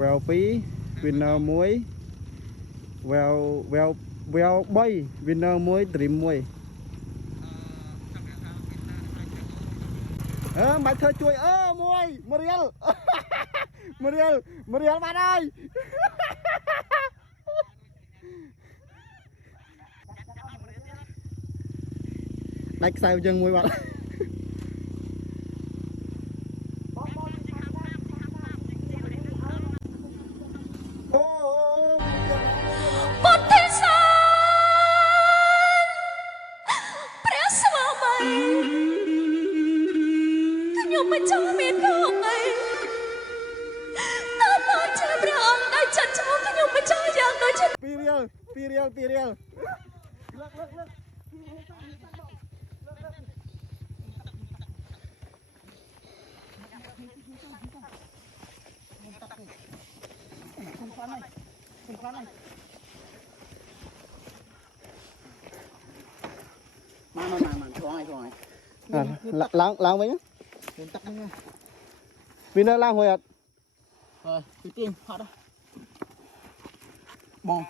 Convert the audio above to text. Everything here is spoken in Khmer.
Well 2 winner 1 well 3 winner 1 dream 1បាច់ធ្វើជួយមួយមករៀលមករៀលបានហើយដាច់ខ្សែយើងមួយបាត់មិនចង់មានផងអីតើបងជាព្រះអង្គដែលចាត់ចោលខ្ញុំមិនចង់យ៉ាងដូចជា2រៀលលើកមកឆ្លងហើយឡើងវិញទឹកហ្នឹងពីនៅឡើងមួយអត់ពីទៀងហត់បង